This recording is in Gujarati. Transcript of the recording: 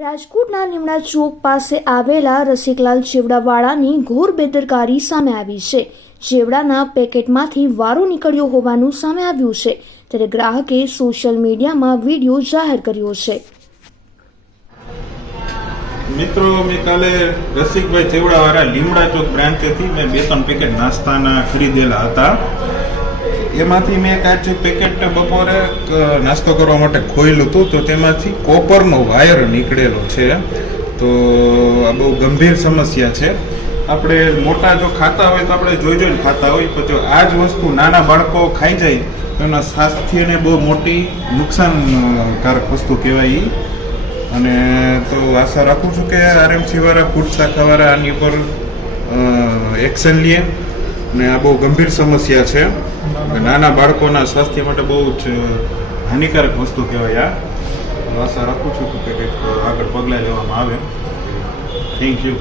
રાજકોટના નિમણા ચોક પાસે આવેલા રસિકલાલ ચેવડાવાળાની ઘોર બેદરકારી સામે આવી છે. ચેવડાના પેકેટમાંથી વારો નીકળ્યો હોવાનું સામે આવ્યું છે, ત્યારે ગ્રાહકે સોશિયલ મીડિયામાં વીડિયો જાહેર કર્યો છે. મિત્રો, મેં કાલે રસિકભાઈ ચેવડાવાળા લીમડા ચોક બ્રાન્ચેથી મેં બે ત્રણ પેકેટ નાસ્તાના ખરીદેલા હતા. એમાંથી મેં કાચું પેકેટ બપોરે નાસ્તો કરવા માટે ખોયેલું હતું, તો તેમાંથી કોપરનો વાયર નીકળેલો છે. તો આ બહુ ગંભીર સમસ્યા છે. આપણે મોટા જો ખાતા હોય તો આપણે જોઈ જોઈને ખાતા હોય તો જો આ જ વસ્તુ નાના બાળકો ખાઈ જાય, તો એના સ્વાસ્થ્યને બહુ મોટી નુકસાનકારક વસ્તુ કહેવાય. અને તો આશા રાખું છું કે આરએમસી વાળા ફૂડ શાખાવાળા આની ઉપર એક્શન લે. અને આ બહુ ગંભીર સમસ્યા છે. નાના બાળકોના સ્વાસ્થ્ય માટે બહુ જ હાનિકારક વસ્તુ કહેવાય આ. આશા રાખું છું કે કંઈક આગળ પગલાં લેવામાં આવે. Thank you